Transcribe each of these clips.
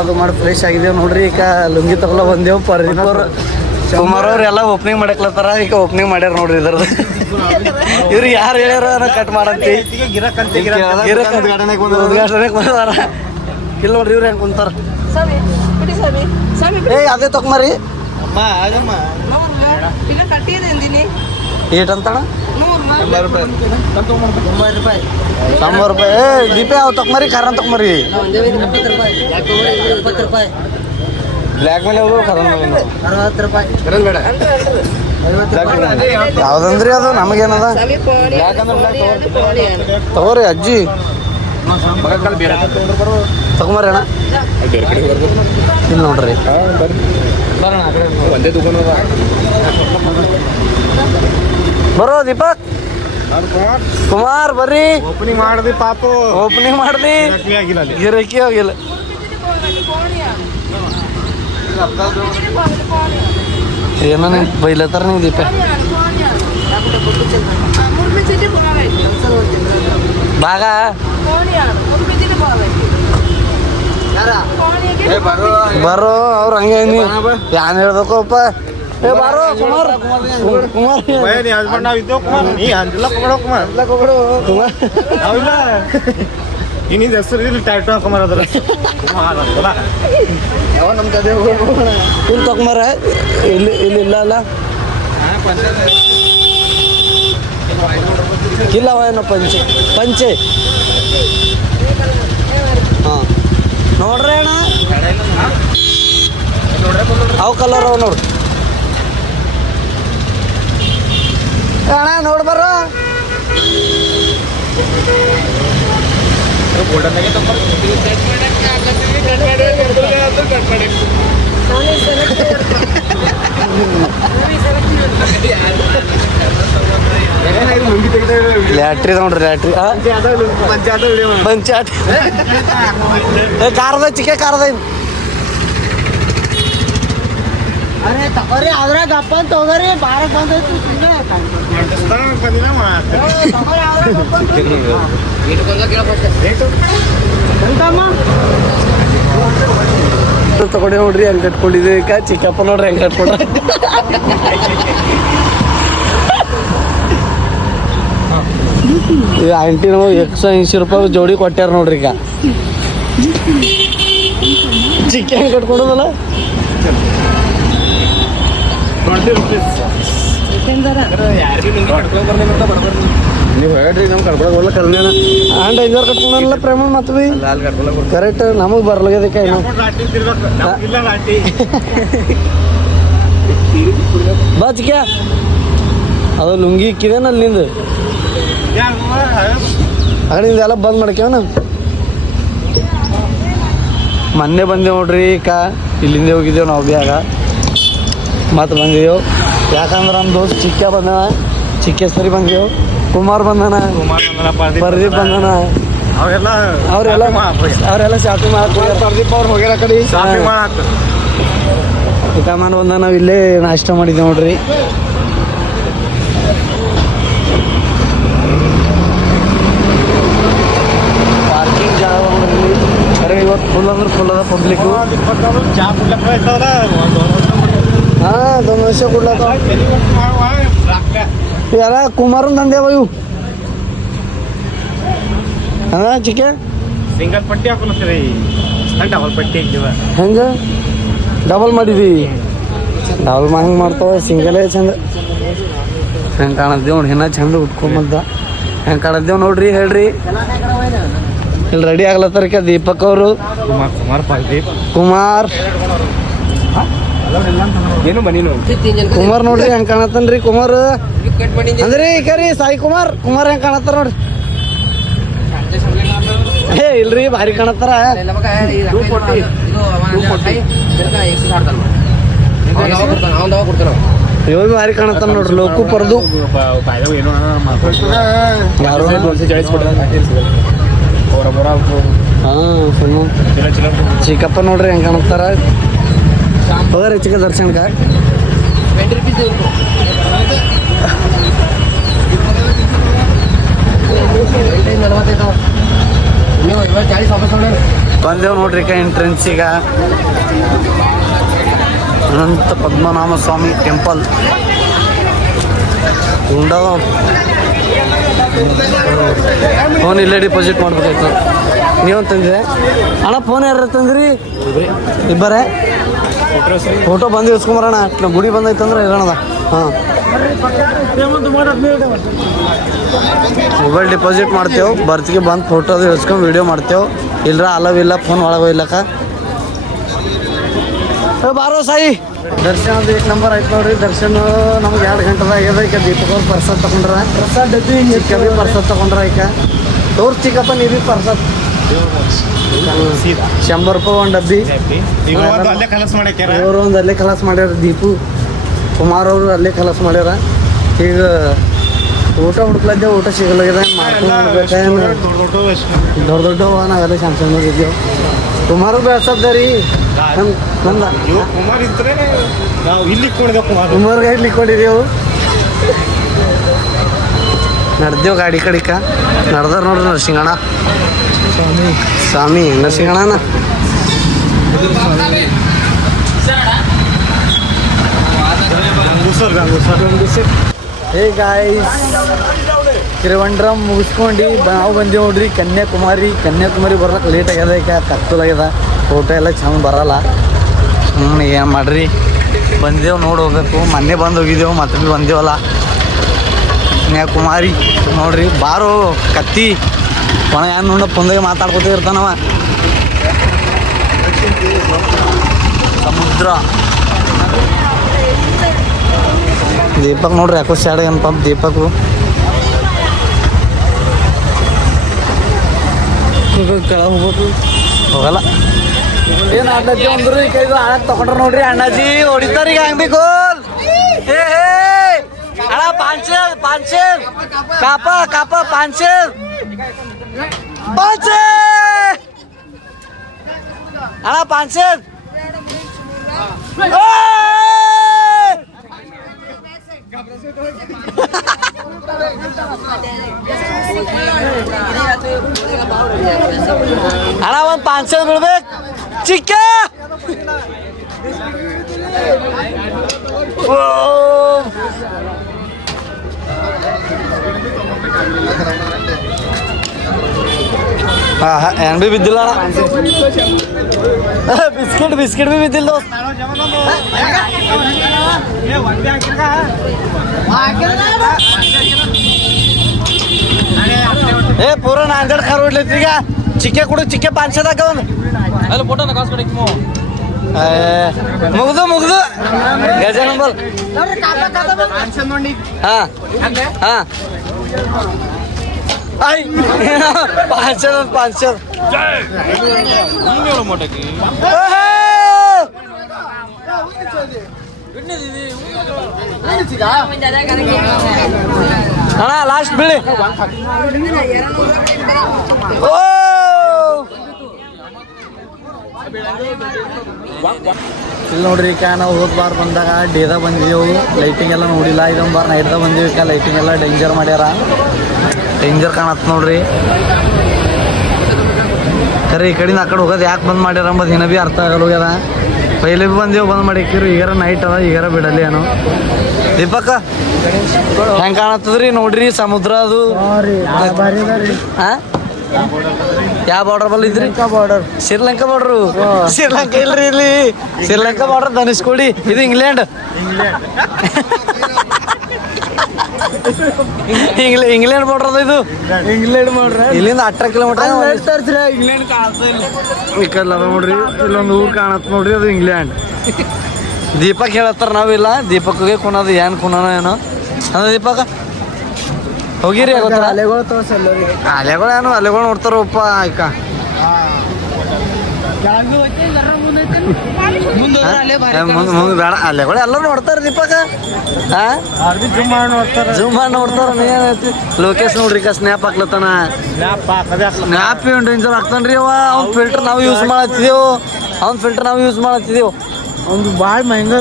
ಅದು ಮಾಡಿ ಫ್ರೆಶ್ ಆಗಿದ್ದೇವೆ ನೋಡ್ರಿ. ಈಗ ಲುಂಗಿ ತಗೊಳ ಬಂದೇವು. ಪರ್ದೀಪವ್ರು ಕುಮಾರ್ ಅವ್ರು ಎಲ್ಲ ಓಪನಿಂಗ್ ಮಾಡಕ್ಲತ್ತಾರ. ಈಗ ಓಪನಿಂಗ್ ಮಾಡ್ಯಾರ ನೋಡ್ರಿ ಇದ್ರದ್ದು. ಇವ್ರು ಯಾರು ಹೇಳ್ಯಾರ ಕಟ್ ಮಾಡಂತಿ ಉದ್ಘಾಟನೆಗೆ ಬಂದಾರ. ಇಲ್ಲ ನೋಡ್ರಿ ಇವ್ರು ಹೆಂಗೆ ಕುಂತಾರ. ಏ ಅದೇ ತಗೊಂಬರಿ ಏಟಂತಣ 90 ರೂಪಾಯಿ. ಏ ದೀಪೆ ಅವ್ ತಗೊಂಬರಿ ಖಾರ ತಗೊಂಬರಿ. ಬ್ಲ್ಯಾಕ್ ಮೇಲೆ ಹೋಗು ಖಾರ 60 ರೂಪಾಯಿ. ಯಾವ್ದಂದ್ರಿ ಅದು ನಮಗೇನದ ತಗೋರಿ ಅಜ್ಜಿ ತಗೊಂಬರಿ ಅಣ್ಣ. ಇಲ್ಲಿ ನೋಡ್ರಿ ಒಂದೇ ದುಕಾನ ಬರೋ ದೀಪಕ್ ಕುಮಾರ್ ಬರ್ರಿ. ಓಪನಿಂಗ್ ಮಾಡ್ದಿ ಪಾಪು, ಓಪನಿಂಗ್ ಮಾಡ್ದಿ ಗಿರಕಿ ಹೋಗಿಲ್ಲ. ಏನೋ ಬೈಲತ್ತಾರ ನೀವು ದೀಪ ಬಾಗ ಬರೋ ಅವ್ರು ಹಂಗೆ ಯಾನ್ ಹೇಳ್ಬೇಕಪ್ಪ. ಏ ಬಾರೋ ಕುಮಾರ್ ಕುಮಾರ್ ಇನ್ನಿಂದ ಹೆಸರು ಟ್ಯಾಕ್ಟರ್ ಹಾಕೊಂಬಾರ ಅದ್ರ ನಮ್ಮ ಕಡೆ ಇಲ್ಲಿ ತಗೊಂಬಾರ. ಇಲ್ಲಿ ಇಲ್ಲಿ ಇಲ್ಲ ಅಲ್ಲ ಕಿಲ್ಲವ ಏನೋ ಪಂಚೆ ಪಂಚೆ. ಹಾಂ ನೋಡ್ರಿ ಅಣ್ಣ ಅವು ಕಲರ್ ಅವ ನೋಡ್ರಿ ಅಣ್ಣ ನೋಡ್ಬಾರ. ಲ್ಯಾಟ್ರಿ ನೋಡ್ರಿ ಲ್ಯಾಟ್ರಿ ಪಂಚಾಟ್ ಕಾರದ ಚಿಕ್ಕ ಕಾರದ ಇದು. ಅರೆ ತಗೋರಿ ಅದ್ರಾಗ ಅಪ್ಪ ಅಂತ ಹೋಗ್ರಿ ಬಾರಕ್ ಬಂದೈತಿ. ತಗೊಂಡೆ ನೋಡ್ರಿ ಹೆಂಗ್ ಕಟ್ಕೊಂಡಿದ್ವಿ. ಈಗ ಚಿಕ್ಕಪ್ಪ ನೋಡ್ರಿ ಹೆಂಗ್ ಕಟ್ಕೊಂಡ್ರ. ಈ ಆಂಟಿ ನಾವು 180 ರೂಪಾಯಿ ಜೋಡಿ ಕೊಟ್ಟ್ಯಾರ ನೋಡ್ರಿ. ಈಗ ಚಿಕ್ಕ ಹೆಂಗ್ ಕಟ್ಕೊಂಡದಲ್ಲ ನೀವು ಹೇಳ್ರಿ ನಮ್ಗೆ ಕಟ್ಕೊಳಲ್ಲ ಕಲ್ಯಾಣ ಆಂಡ್ 5 ಕಟ್ಕೊಂಡಲ್ಲ ಪ್ರೇಮ ಮತ್ತು ಭೀ ಕರೆಕ್ಟ್ ನಮಗೆ ಬರ್ಲಾಗದಕ್ಕೆ ಬಾ ಚಿಕ್ಕ ಅದು ಲುಂಗಿ ಇಕ್ಕಿದೇನಲ್ಲಿ ನಿಂದು ಅಲ್ಲಿಂದ ಎಲ್ಲ ಬಂದ್ ಮಾಡ್ಕೇವನ. ಮೊನ್ನೆ ಬಂದೇವು ನೋಡ್ರಿ. ಇಲ್ಲಿಂದ ಹೋಗಿದ್ದೇವೆ ನಾವು ಬ್ಯಾಗ ಮತ್ತೆ ಬಂದಿದ್ದೆವು. ಯಾಕಂದ್ರೆ ನಮ್ಮ ದೋಸ್ತ್ ಚಿಕ್ಕ ಬಂದನ, ಚಿಕ್ಕೇಶ್ವರಿ ಬಂದೆವು. ಕುಮಾರ್ ಬಂದನ, ಪರ್ದೀಪ್ ಬಂದನ. ಅವರೆಲ್ಲ ಶಾಪಿಂಗ್ ಮಾಡಕ್ಕೆ ಪ್ರದೀಪ್ ಅವ್ರು ಹೋಗ್ಯಾರ ಕಡೆ ಶಾಪಿಂಗ್ ಮಾಡಕ್ಕೆ. ಊಟ ಮಾಡಿ ಬಂದ ನಾವು ಇಲ್ಲೇ ನಾಷ್ಟ ಮಾಡಿದ್ದೇವೆ ನೋಡ್ರಿ. ಪಾರ್ಕಿಂಗ್ ಜಾಗ ನೋಡ್ರಿ. ಖರೆ ಇವತ್ತು ಫುಲ್ ಅಂದ್ರೆ ಫುಲ್ ಅದ ಪಬ್ಲಿಕ್ಕು. ಹಾಂ ಒಂದು ವರ್ಷ ಕೊಡ್ಲತ್ತ ಎಲ್ಲ ಕುಮಾರನ್ ದಂಧೆ ಇವು. ಹಾಂ ಚಿಕ್ಕ ಸಿಂಗಲ್ ಪಟ್ಟಿ ಹಾಕೊಳ್ತೀರಿ ಡಬಲ್ ಪಟ್ಟಿ ಹಾಕ್ತೀವ. ಹೆಂಗೆ ಡಬಲ್ ಮಾಡಿದಿ? ಡಬಲ್ ಹಂಗೆ ಮಾಡ್ತಾವ. ಸಿಂಗಲೇ ಚಂದ ಹೆಂಗೆ ಕಾಣದ್ದೇವ್ ನೋಡಿ. ಇನ್ನೂ ಚಂದ ಉಟ್ಕೊಂಬಂದ ಹೆಂಗೆ ಕಾಣದ್ದೇವ್ ನೋಡ್ರಿ. ಹೇಳ್ರಿ ಇಲ್ಲಿ ರೆಡಿ ಆಗ್ಲತ್ತಾರ ದೀಪಕ್ ಅವರು. ಕುಮಾರ್ ಏನು ಬನ್ನಿ ಕುಮಾರ್ ನೋಡ್ರಿ ಹೆಂಗೆ ಕಾಣತ್ತನ್ರಿ. ಕುಮಾರ್ ಅಂದ್ರಿ ಕರಿ ಸಾಯಿ ಕುಮಾರ್. ಕುಮಾರ್ ಹೆಂಗೆ ಕಾಣತ್ತಾರ ನೋಡ್ರಿ. ಏ ಇಲ್ರಿ ಭಾರಿ ಕಾಣತ್ತಾರ. ಇವ್ ಭಾರಿ ಕಾಣತ್ತಾನ ನೋಡ್ರಿ. ಲೋಕು ಪರ್ದು ಯಾರು ಹಾಂ ಚಿಕ್ಕಪ್ಪ ನೋಡ್ರಿ ಹೆಂಗೆ ಕಾಣತ್ತಾರ. ಹೋಗ್ರಿ ಚಿಕ್ಕ ದರ್ಶನಕ್ಕೆ. ನೀವು 40 ವಾಪಸ್ ಬಂದೇವು ನೋಡ್ರಿ ಎಂಟ್ರೆನ್ಸ್ ಈಗ ಅನಂತ ಪದ್ಮನಾಭ ಸ್ವಾಮಿ ಟೆಂಪಲ್ ಉಂಡದ ಫೋನ್ ಇಲ್ಲೇ ಡಿಪಾಸಿಟ್ ಮಾಡ್ಬೇಕಾಯ್ತು. ನೀವು ತಂದಿದೆ ಅಣ್ಣ ಫೋನ್ ಯಾರು ತಂದ್ರಿ? ಇಬ್ಬರೇ ಫೋಟೋ ಬಂದು ಇಸ್ಕೊಂಬರೋಣ. ನಾವು ಗುಡಿ ಬಂದೈತಂದ್ರೆ ಇರೋಣದ. ಹಾಂ ಮೊಬೈಲ್ ಡಿಪಾಸಿಟ್ ಮಾಡ್ತೇವೆ. ಬರ್ತಿಗೆ ಬಂದು ಫೋಟೋ ಅದು ಇಸ್ಕೊಂಡು ವೀಡಿಯೋ ಮಾಡ್ತೇವೆ. ಇಲ್ಲರ ಅಲವಿಲ್ಲ ಫೋನ್ ಒಳಗೆ ಇಲ್ಲಕ್ಕ. ಬಾರೋ ಸಾಯಿ ದರ್ಶನದ 1 ನಂಬರ್ ಆಯ್ತು ನೋಡ್ರಿ. ದರ್ಶನ ನಮ್ಗೆ 2 ಗಂಟೆದಾಗ ಆಗ್ಯದ. ಈಗ ದೀಪಕ್ ಪರ್ಸದ್ ತಗೊಂಡ್ರ ಪ್ರಸಾದ್ ಡಬ್ಬಿ ಚಿಕ್ಕ ಬಿ ಪರ್ಸದ್ ತಗೊಂಡ್ರ. ಈಗ ತೋರ್ ಚಿಕ್ಕಪ್ಪ ನೀ ಬಿ ಪರ್ಸದ್ 100 ರೂಪಾಯಿ ಒಂದು ಡಬ್ಬಿ. ಇವರು ಒಂದು ಅಲ್ಲೇ ಕಲಾಸ್ ಮಾಡ್ಯಾರ. ದೀಪು ಕುಮಾರ್ ಅವರು ಅಲ್ಲೇ ಕಲಾಸ್ ಮಾಡ್ಯಾರ. ಈಗ ಊಟ ಹುಡುಕ್ಲದ್ದೆ, ಊಟ ಸಿಗಲಾಗಿದೆ. ಮಾಡ್ಕೊಂಡು ದೊಡ್ಡ ದೊಡ್ಡವ ನಾವೆಲ್ಲ ಸಣ್ಣ ಸಣ್ಣ ಇದ್ದೇವೆ. ಕುಮಾರ್ ಬೆಳ್ಸದ್ದ ರೀ ನಂದ ಕುಮಾರ್ಗೆ ಇಲ್ಲಿ ಕೊಡಿದೆವು. ನಡ್ದೇವು ಗಾಡಿ ಕಡಿಕ ನಡ್ದಾರ ನೋಡ್ರಿ ನರಸಿಂಗಣ್ಣ ಸ್ವಾಮಿ ನರಸಿಂಗಣ್ಣನ. ಹೇ ಗಾಯ್ಸ್, ತಿರುವಂಡ್ರಮ್ ಮುಗಿಸ್ಕೊಂಡು ನಾವು ಬಂದೇವು ನೋಡ್ರಿ ಕನ್ಯಾಕುಮಾರಿ ಬರ್ಲಕ್ಕೆ ಲೇಟ್ ಆಗ್ಯದ. ಈಗ ಕತ್ತಲಾಗ್ಯದ, ಫೋಟೋ ಎಲ್ಲ ಚಂದ ಬರಲ್ಲ. ಏನು ಮಾಡ್ರಿ, ಬಂದೇವು ನೋಡಿ ಹೋಗ್ಬೇಕು. ಮೊನ್ನೆ ಬಂದು ಹೋಗಿದ್ದೆವು, ಮತ್ತೆ ಭೀ ಬಂದೇವಲ್ಲ. ಕನ್ಯಾಕುಮಾರಿ ನೋಡ್ರಿ ಬಾರೋ ಕತ್ತಿ ಒಣ ಏನು ನೋಡ ಪುಂದಾಗ ಮಾತಾಡ್ಕೊತ ಇರ್ತಾನವ. ಸಮುದ್ರ ದೀಪಕ್ ನೋಡ್ರಿ ಯಾಕೋ ಸ್ಯಾಡ ಏನು ಪಾಪ ದೀಪಕ್ ಕೆಳಗೆ ಹೋಗ್ಬೇಕು ಹೋಗಲ್ಲ. ಏನು ಆಡ್ಲತ್ತಿ ಅಂದ್ರು ಈ ಕೈದು ಆಳಕ್ಕೆ ತಗೊಂಡ್ರ ನೋಡ್ರಿ. ಅಣ್ಣಾಜಿ ಹೊಡಿತಾರ ಈಗ ಹಂಗ್ಬೇಕು. ಹೇ ಹೇ ಅಣ್ಣ ಪಾಂಚೇಲ್ ಕಾಪ ಪಾಂಚೇಲ್ ಅಣ್ಣ ಪಾಂಚೇಲ್. ಅಣ್ಣ ಒಂದು 500 ಬಿಡ್ಬೇಕು ಚಿಕ್ಕ. ಹಾಂ ಏನು ಭೀ ಬಿದ್ದಿಲ್ಲ ಅಣ್ಣ. ಬಿಸ್ಕಿಟ್ ಭೀ ಬಿದ್ದಿಲ್ಲ ದೋಸ್ತ್. ಏ ಪೂರ ನಾಂದೇಡ್ ಖಾರ ಹೊಡ್ಲೈತಿ. ಈಗ ಚಿಕ್ಕೆ ಕೊಡು, ಚಿಕ್ಕೆ 500ದಾಗ ಒಂದು ಅಲ್ಲಿ ಫೋಟೋನ ಕಾಸು ಕೊಡಿ. ಮುಗ್ದು ಗಜ ನಂಬರ್. ಹಾಂ ಹಾಂ ಐ 500 ಅಣ್ಣ ಲಾಸ್ಟ್ ಬೀಳಿ. ಓ ಇಲ್ಲಿ ನೋಡ್ರಿ ಈಗ ನಾವು ಹೋದ್ಬಾರ್ ಬಂದಾಗ ಡೇದಾಗ ಬಂದಿದ್ದೆವು. ಲೈಟಿಂಗ್ ಎಲ್ಲ ನೋಡಿಲ್ಲ. ಇದೊಂದು ಬಾರ್ ನೈಟ್ದಾಗ ಬಂದಿವಿ. ಈಗ ಲೈಟಿಂಗ್ ಎಲ್ಲ ಡೇಂಜರ್ ಮಾಡ್ಯಾರ. ಡೇಂಜರ್ ಕಾಣತ್ ನೋಡ್ರಿ. ಖರೆ ಈ ಕಡೆಯಿಂದ ಆ ಕಡೆ ಹೋಗೋದು ಯಾಕೆ ಬಂದ್ ಮಾಡ್ಯಾರ ಅಂಬದು ಏನೋ ಭೀ ಅರ್ಥ ಆಗಲ್ಲ ಹೋಗ್ಯದ. ಪೈಲೆ ಭೀ ಬಂದೇವು, ಬಂದ್ ಮಾಡಿಕ್ಕಿರಿ. ಈಗಾರ ನೈಟ್ ಅದ, ಈಗಾರ ಬಿಡಲಿ ಏನೋ. ದೀಪಕ್ ಹೆಂಗೆ ಕಾಣತ್ತದ್ರಿ ನೋಡ್ರಿ ಸಮುದ್ರ ಅದು. ಹಾಂ ಯಾವ ಬಾರ್ಡರ್ ಬಲ್ಲ ಇದ್ರಿ? Border Sri Lanka border. ಶ್ರೀಲಂಕಾ ಇಲ್ರಿ, ಇಲ್ಲಿ ಶ್ರೀಲಂಕಾ ಬಾರ್ಡರ್ ಧನುಷ್ಕೋಡಿ. ಇದು ಇಂಗ್ಲೆಂಡ್. ಇಂಗ್ಲೆಂಡ್ ಬಾರ್ಡರ್ ಅದ ಇದು. ಇಂಗ್ಲೆಂಡ್ ಬಾರ್ಡ್ರ ಇಲ್ಲಿಂದ 18 ಕಿಲೋಮೀಟರ್. ಇಂಗ್ಲೆಂಡ್ ಕಾಣಲ್ಲ ನೋಡ್ರಿ. ಇಲ್ಲೊಂದು ಊರು ಕಾಣತ್ ನೋಡ್ರಿ, ಅದು ಇಂಗ್ಲೆಂಡ್. ದೀಪಕ್ ಹೇಳತ್ತಾರ ನಾವಿಲ್ಲ. ದೀಪಕ್ಗೆ ಕುಣೋದು ಏನು ಕುಣೋನೋ ಏನೋ ಅದ. ದೀಪಕ್ ಹೋಗಿರಿ ಅಲೆಗಳು ಏನು ಅಲೆಗಳು ನೋಡ್ತಾರಪ್ಪ. ಆಯ್ಕ ಮುಂದೆ ಬೇಡ, ಅಲೆಗಳು ಎಲ್ಲ ನೋಡ್ತಾರ. ದೀಪಕ್ ಜೂಮ್ ಮಾಡಿ ನೋಡ್ತಾರ. ಏನೈತಿ ಲೋಕೇಶ್ ನೋಡ್ರಿ ಈಗ ಸ್ನ್ಯಾಪ್ ಹಾಕ್ಲತ್ತಾನ. ಸ್ನ್ಯಾಪ್ ಡೇಂಜರ್ ಹಾಕ್ತಾನ್ರಿ ಅವ. ಅವ್ನ ಫಿಲ್ಟರ್ ನಾವು ಯೂಸ್ ಮಾಡತ್ತಿದ್ದೇವು. ಒಂದು ಭಾಳ ಮಹಂಗ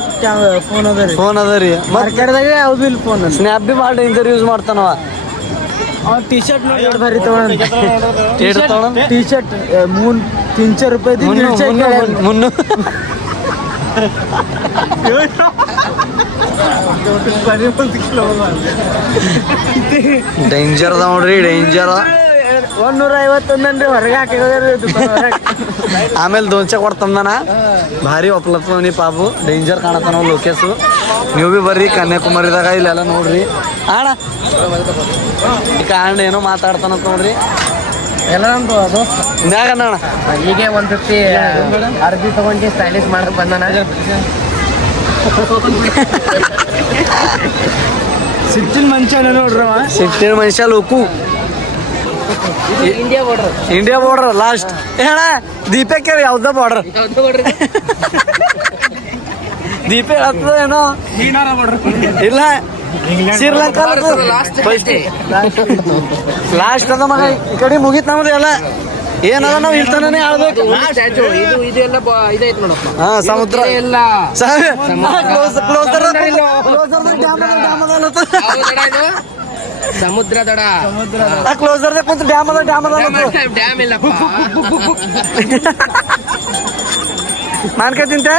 ಫೋನ್ ಅದ ರೀ. ಮಾರ್ಕೆಟ್ದಾಗ ಯಾವ್ದು ಇಲ್ಲ ಫೋನ್. ಸ್ನ್ಯಾಪ್ ಬಿ ಭಾಳ ಡೇಂಜರ್ ಯೂಸ್ ಮಾಡ್ತಾನವ. टी शर्ट ನೋಡಿ ಭಾರಿ ತಗೊಂಡ टी शर्ट 300 ರೂಪಾಯಿ ಮುನ್ನೂರು ಡೇಂಜರ್ ಅದ ನೋಡ್ರಿ ಡೇಂಜರ್ 151 ಹೊರಗೆ ಹಾಕಿದ್ರೆ ಆಮೇಲೆ 200 ಕೊಡ್ತಂದಾನ ಭಾರಿ ಒಪ್ಲತ್ವನಿ ಪಾಪು ಡೇಂಜರ್ ಕಾಣತ್ತ ನಾವು ಲೋಕೇಶು ನೀವು ಭೀ ಬರ್ರಿ ಕನ್ಯಾಕುಮಾರಿದಾಗ ಇಲ್ಲೆಲ್ಲ ನೋಡ್ರಿ ಅಣ್ಣ ಈಗ ಅಣ್ಣ ಏನೋ ಮಾತಾಡ್ತಾನಂತ ನೋಡ್ರಿ ಎಲ್ಲ ನಮ್ದು ದೋಸ್ತ ಮ್ಯಾಗ ಅಣ್ಣ ಹೀಗೆ 150 ಅರ್ಬಿ ತಗೊಂಡು ಸ್ಟೈಲಿಶ್ ಮಾಡಕ್ ಬಂದಾನ ಸಿಟ್ಟಿನ ಮನುಷ್ಯ ನೋಡ್ರವ ಸಿಟ್ಟಿನ ಮನುಷ್ಯ ಲೋಕು ಇಂಡಿಯಾ ಬಾರ್ಡರ್ ಲಾಸ್ಟ್ ಹೇಳ ದೀಪಕ್ಕೆ ಯಾವ್ದ ಬಾರ್ಡರ್ ದೀಪ ಹೇಳತ್ತದ ಏನೋ ಇಲ್ಲ ಶ್ರೀಲಂಕಾ ಲಾಸ್ಟ್ ಅದ ಮಗ ಈ ಕಡೆ ಮುಗೀತ್ ನಮ್ದು ಎಲ್ಲ ಏನದ ನಾವು ಇಲ್ತಾನೆ ಹೇಳ್ಬೇಕು ಹಾ ಸಮುದ್ರ ಸಮುದ್ರ ದಡ ಕ್ಲೋಸರ್ ಕುಂತ ಡ್ಯಾಮ್ ಅದ ಡ್ಯಾಮ್ ಇಲ್ಲ ಮಾನ್ಕ ತಿಂತೆ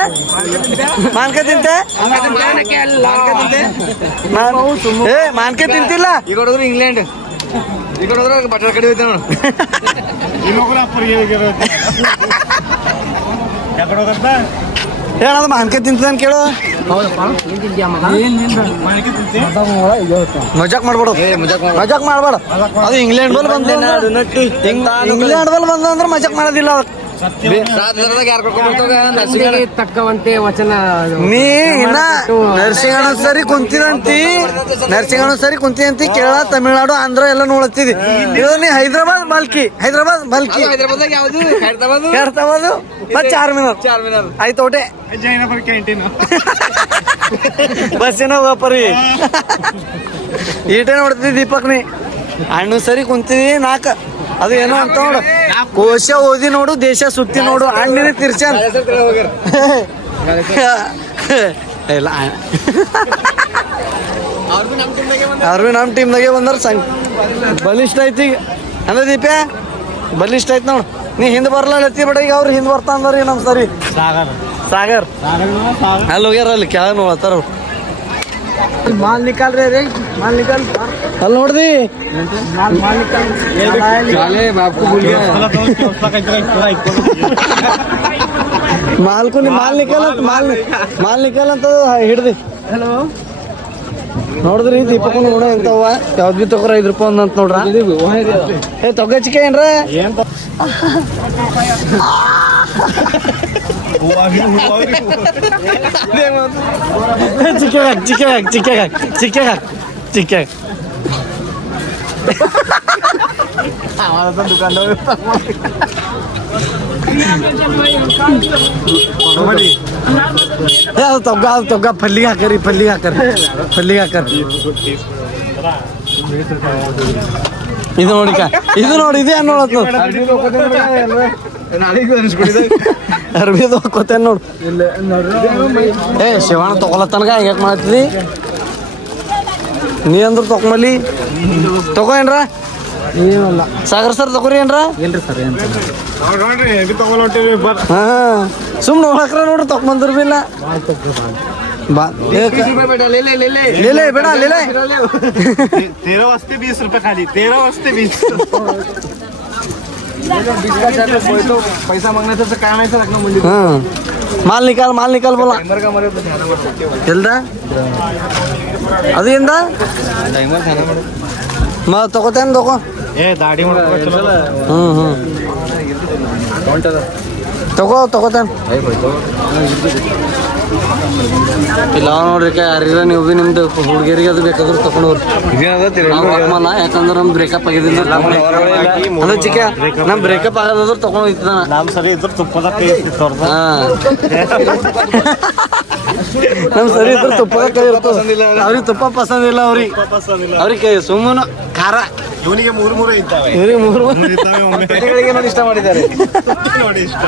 ಮಾನ್ಕೆ ತಿಂತಿಲ್ಲ ಈಗ ಹೊಡೆದ್ರು ಇಂಗ್ಲೆಂಡ್ ಈಗ ಹೊಡೆದ್ರು ಬಟರ್ ಕಡೆ ಹೋಯ್ತು ನೋಡು ಹೇಳೋದು ಮಾನ್ಕೆ ತಿಂತದ ಕೇಳು ಮಜಾಕ್ ಮಾಡ್ಬೇಡ ಅದು ಇಂಗ್ಲೆಂಡ್ ಬಲ್ ಬಂದು ಇಂಗ್ಲೆಂಡ್ ಬಲ್ ಬಂದು ಅಂದ್ರೆ ಮಜಾಕ್ ಮಾಡೋದಿಲ್ಲ ತಕ್ಕವಂತೆ ವಚನ ನೀ ಇನ್ನ ನರಸಿಂಹಣ್ಣ ಸರಿ ಕುಂತಿದಂತಿ ಕೇರಳ ತಮಿಳ್ನಾಡು ಆಂಧ್ರ ಎಲ್ಲ ನೋಡತ್ತಿದಿ ಇದು ನೀ ಹೈದರಾಬಾದ್ ಮಲ್ಕಿ ಖೈರತಾಬಾದ್ ಮತ್ ಚಾರ್ಮಿನಾರ್ ಆಯ್ತು ಓಟೆ ಜೈನಪುರ ಕ್ಯಾಂಟೀನ್ ಬಸ್ಸಿನ ಹೋಗಪ್ಪರಿ ಈಟೇ ನೋಡ್ತಿದ್ದಿ ದೀಪಕ್ ನೀ ಹಣ್ಣು ಸರಿ ಕುಂತಿದಿ ನಾಲ್ಕ ಅದು ಏನೋ ಅಂತ ನೋಡು ಕೋಶ ಓದಿ ನೋಡು ದೇಶ ಸುತ್ತಿ ನೋಡು ಹಣ್ಣಿನ ತಿರ್ಚನ್ ಇಲ್ಲ ಅವ್ರು ನಮ್ಮ ಟೀಮ್ದಾಗೆ ಬಂದಾರ ಬಲಿಷ್ಠ ಐತಿ ಈಗ ಅಂದ ದೀಪ ಬಲಿಷ್ಠ ಐತಿ ನೋಡು ನೀ ಹಿಂದೆ ಬರ್ಲತ್ತಿ ಬೇಡ ಈಗ ಅವ್ರು ಹಿಂದೆ ಬರ್ತಾ ಅಂದ್ರಿ ನಮ್ ಸರಿ ಸಾಗರ್ ಅಲ್ಲಿ ಹೋಗ್ಯಾರ ಅಲ್ಲಿ ಕೆಳಗೆ ನೋಡತ್ತಾರ ಅವ್ರು ಮಾಲ್ ನಿಕಾಲ್ರಿ ರೀ ಮಾಲ್ ನಿಕಾಲ್ ಅಲ್ಲಿ ನೋಡ್ದಿ ಮಾಲ್ಕು ಮಾಲ್ ನಿಕಲ್ ಅಂತ ಹಿಡ್ದಿ ಹಲೋ ನೋಡಿದ್ರಿ ದೀಪಕ್ಕೂ ಕೂಡ ಎಂತವ ಯಾವ್ದು ಬಿ ತಗೋರ 5 ರೂಪಾಯಿ ಒಂದಂತ ನೋಡ್ರ ಏ ತೊಗಚಿಕೆ ಏನ್ರ ಚಿಕ್ಕ ಅದು ತೊಗ್ಗ ಪಲ್ಲಿಗೆ ಹಾಕರಿ ಇದು ನೋಡಿ ಇದೇ ನೋಡತ್ತು ಅರ್ಬಿದು ಹಾಕೋತೇನ್ ನೋಡು ಏ ಶಿವಣ್ಣ ತಗೊಳತನಕ ಹೆಂಗ್ ಮಾಡ್ತಿದಿ ನೀ ಅಂದ್ರ ತಗೊಂಬಲ್ಲಿ ತಗೋ ಏನ್ರ ಏನಲ್ಲ ಸಾಗರ್ ಸರ್ ತಗೋರಿ ಏನ್ರ ಇಲ್ರಿ ಸರ್ ಏನ್ ಹಾ ಸುಮ್ನೆ ನೋಡಕ್ರ ನೋಡ್ರಿ ತಗೊಂಬಂದ್ರ ಬಿ ಇಲ್ಲ ಬಾ ಬೇಡ ಲೇಲೆ 13 वाजते 20 रुपये खाली 13 वाजते 20 पैसा मागण्याचं काय नाही सर म्हणजे ಹಾ ಮಾಲ್ ನಿಕಾಲ್ ಬೋಲ ಎಲ್ದ ಅದು ಎಂದ ತಗೋತೇನ್ ತಗೋ ए दाढी ತಗೋತೇನ್ ಇಲ್ಲ ನೋಡ್ರಿ ಯಾರಿಲ್ಲ ನೀವು ಭೀ ನಿಮ್ದು ಹುಡುಗಿಯರಿಗೆ ಅದು ಬೇಕಾದ್ರೂ ತಗೊಂಡವ್ರು ನಮ್ಮಲ್ಲ ಯಾಕಂದ್ರೆ ನಮ್ ಬ್ರೇಕಪ್ ಆಗಿದ್ದಿಲ್ಲ ಅದು ಚಿಕ್ಕ ನಮ್ ಬ್ರೇಕಪ್ ಆಗೋದಾದ್ರು ತಗೊಂಡ್ ಹೋಯ್ತದ ನಮ್ ಸರಿ ಇದ್ರ ತುಪ್ಪದ ನಮ್ ಸರಿ ಇದ್ರ ತುಪ್ಪದ ಕೈ ಇರ್ತದ ಅವ್ರಿಗೆ ತುಪ್ಪ ಪಸಂದಿಲ್ಲ ಅವ್ರಿಗೆ ಸುಮ್ಮನೆ ಖಾರ ಇವನಿಗೆ 3 ಇದ್ದಾವೆ ಇವ್ರಿಗೆ 3 ಇದ್ದಾವೆ ಇಷ್ಟ ಮಾಡಿದ್ದಾರೆ ನೋಡಿ ಇಷ್ಟ